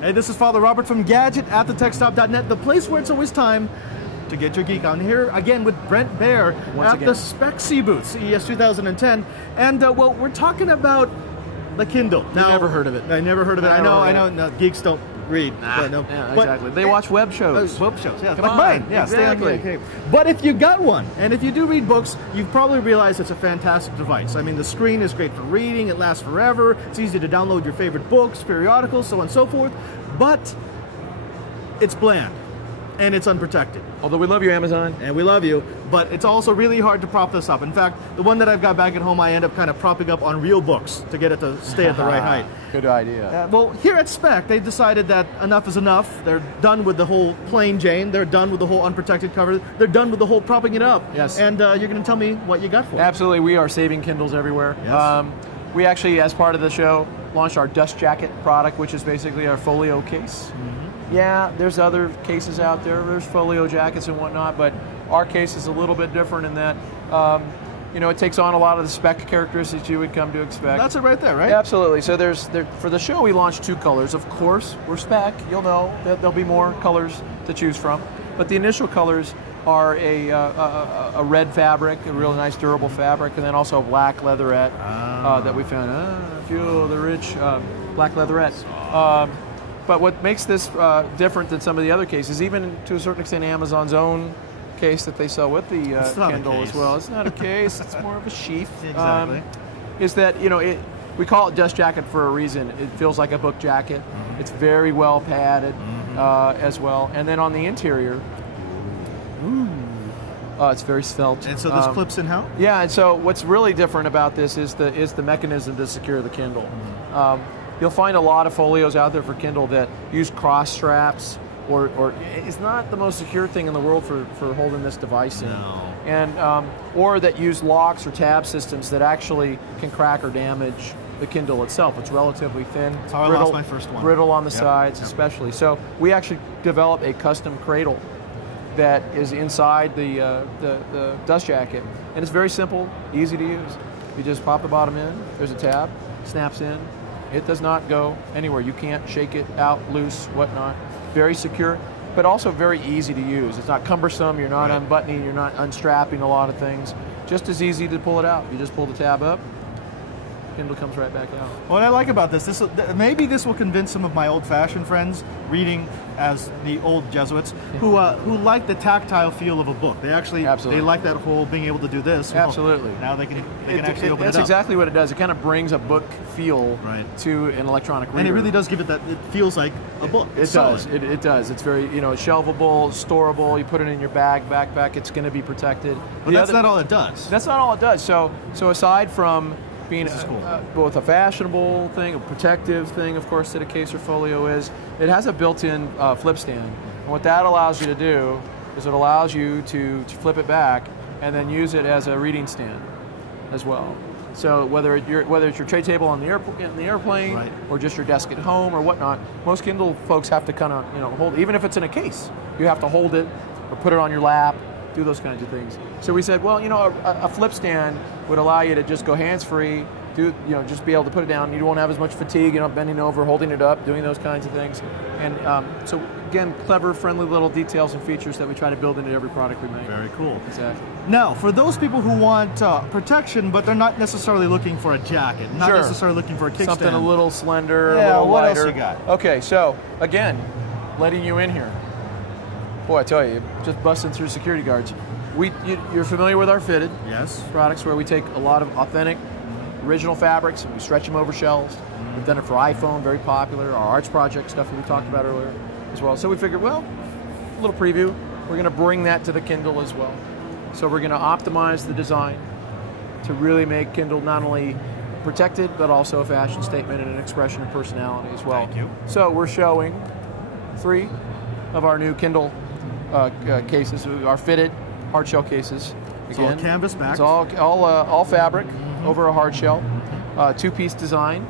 Hey, this is Father Robert from Gadget@thetechstop.net, the place where it's always time to get your geek on. Here again with Brent Baer at the Speck booth, CES 2010. And well, we're talking about the Kindle. Now, never heard of it. I never heard of it. I know, no, geeks don't read. Nah, no. Yeah, exactly. They watch web shows. Web shows, yeah. Come like on. mine. Yeah, exactly. Stay on the But if you got one, and if you do read books, you've probably realized it's a fantastic device. I mean, the screen is great for reading. It lasts forever. It's easy to download your favorite books, periodicals, so on and so forth. But it's bland. And it's unprotected. Although we love you, Amazon. And we love you, but it's also really hard to prop this up. In fact, the one that I've got back at home, I end up kind of propping up on real books to get it to stay at the right height. Good idea. Well, here at Speck, they decided that enough is enough. They're done with the whole plain Jane. They're done with the whole unprotected cover. They're done with the whole propping it up. Yes. And you're going to tell me what you got for it. Absolutely. We are saving Kindles everywhere. Yes. We actually, as part of the show, launched our dust jacket product, which is basically our folio case. Yeah, there's other cases out there. There's folio jackets and whatnot, but our case is a little bit different in that, you know, it takes on a lot of the Speck characteristics you would come to expect. That's it right there, right? Absolutely. So for the show, we launched 2 colors. Of course, we're Speck. You'll know that there'll be more colors to choose from, but the initial colors are a red fabric, a real nice durable fabric, and then also a black leatherette that we found. Feel the rich black leatherette. But what makes this different than some of the other cases, even to a certain extent Amazon's own case that they sell with the Kindle as well. It's not a case, it's more of a sheath. Exactly. Is that, you know, we call it dust jacket for a reason. It feels like a book jacket. It's very well padded as well. And then on the interior, it's very svelte. And so this clips in how? Yeah, and so what's really different about this is the mechanism to secure the Kindle. You'll find a lot of folios out there for Kindle that use cross straps, or it's not the most secure thing in the world for holding this device in. No. And or that use locks or tab systems that actually can crack or damage the Kindle itself. It's relatively thin. That's how I lost my first one. Brittle on the sides, especially. So we actually developed a custom cradle that is inside the dust jacket, and it's very simple, easy to use. You just pop the bottom in. There's a tab, snaps in. It does not go anywhere. You can't shake it out, loose, whatnot. Very secure, but also very easy to use. It's not cumbersome. You're not unbuttoning. You're not unstrapping a lot of things. Just as easy to pull it out. You just pull the tab up. Kindle comes right back out. What I like about this, maybe this will convince some of my old-fashioned friends reading as the old Jesuits who like the tactile feel of a book. They actually they like that whole being able to do this. Absolutely. Well, now they can actually open it up. That's exactly what it does. It kind of brings a book feel to an electronic reader. And it really does give it that. It feels like a book. It does. It does. It's very shelvable, storable. You put it in your bag, backpack. It's going to be protected. But that's not all it does. That's not all it does. So aside from being both a fashionable thing, a protective thing, of course, that a case or folio is, it has a built-in flip stand. And what that allows you to do is it allows you to flip it back and then use it as a reading stand as well. So whether it's your tray table on the airplane or just your desk at home or whatnot, most Kindle folks have to kind of hold, even if it's in a case, you have to hold it or put it on your lap, do those kinds of things. So we said, well, a flip stand would allow you to just go hands-free, just be able to put it down. You won't have as much fatigue, bending over, holding it up, doing those kinds of things. And so again, clever, friendly little details and features that we try to build into every product we make. Very cool. Exactly. Now, for those people who want protection, but they're not necessarily looking for a jacket, not necessarily looking for a kickstand. Something a little slender, yeah, a little what lighter. else you got? Okay, so again, letting you in here. Boy, I tell you, just busting through security guards. You're familiar with our fitted products, where we take a lot of authentic, original fabrics and we stretch them over shells. We've done it for iPhone, very popular. Our Arts Project stuff that we talked about earlier as well. So we figured, well, a little preview. We're going to bring that to the Kindle as well. So we're going to optimize the design to really make Kindle not only protected, but also a fashion statement and an expression of personality as well. Thank you. So we're showing 3 of our new Kindle cases, our fitted hard shell cases. Again, it's all canvas back. It's all fabric over a hard shell, 2-piece design.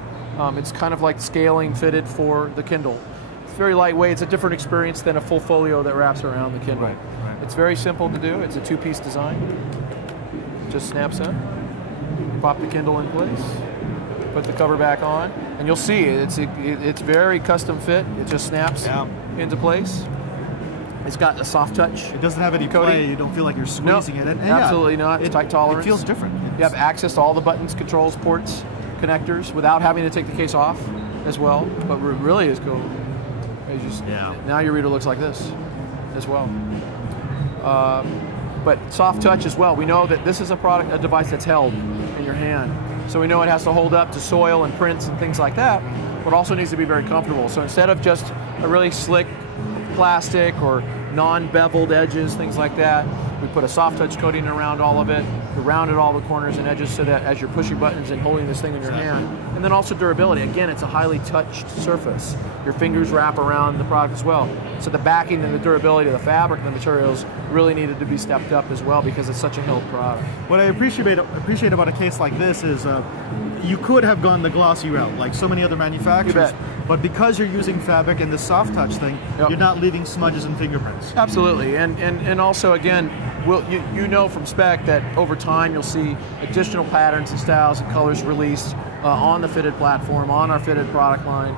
It's kind of like scaling fitted for the Kindle. It's very lightweight. It's a different experience than a full folio that wraps around the Kindle. It's very simple to do. It's a 2-piece design. Just snaps in. Pop the Kindle in place. put the cover back on, and you'll see it's very custom fit. It just snaps into place. It's got a soft touch. It doesn't have any play. You don't feel like you're squeezing it. And absolutely not. It's tight tolerance. It feels different. You have access to all the buttons, controls, ports, connectors without having to take the case off as well. But what really is cool is now your reader looks like this as well. But soft touch as well. We know that this is a device that's held in your hand. So we know it has to hold up to soil and prints and things like that, but also needs to be very comfortable. So instead of just a really slick plastic or non-beveled edges, things like that, we put a soft touch coating around all of it. We rounded all the corners and edges so that as you're pushing buttons and holding this thing in your hand, and then also durability. Again, it's a highly touched surface. Your fingers wrap around the product as well. So the backing and the durability of the fabric and the materials really needed to be stepped up as well because it's such a held product. What I appreciate about a case like this is you could have gone the glossy route like so many other manufacturers, but because you're using fabric and the soft touch thing, you're not leaving smudges and fingerprints. Absolutely, and also again, you know from Speck that over time you'll see additional patterns and styles and colors released on the fitted platform, on our fitted product line,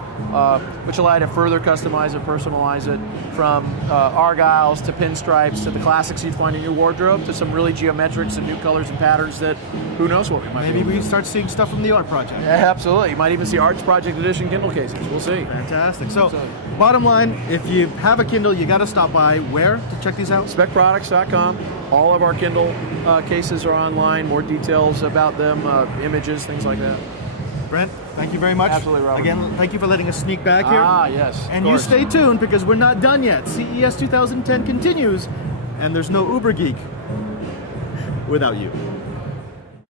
which allow you to further customize and personalize it from argyles to pinstripes to the classics you'd find in your wardrobe to some really geometrics and new colors and patterns that who knows what we might Maybe we start seeing stuff from the Art Project. Yeah, absolutely. You might even see Arts Project Edition Kindle cases. We'll see. Fantastic. So, bottom line, if you have a Kindle, you got to stop by where to check these out? SpeckProducts.com. All of our Kindle cases are online. More details about them, images, things like that. Brent, thank you very much. Absolutely, Robert. Again, thank you for letting us sneak back here. Ah, yes. And you stay tuned because we're not done yet. CES 2010 continues, and there's no Uber Geek without you.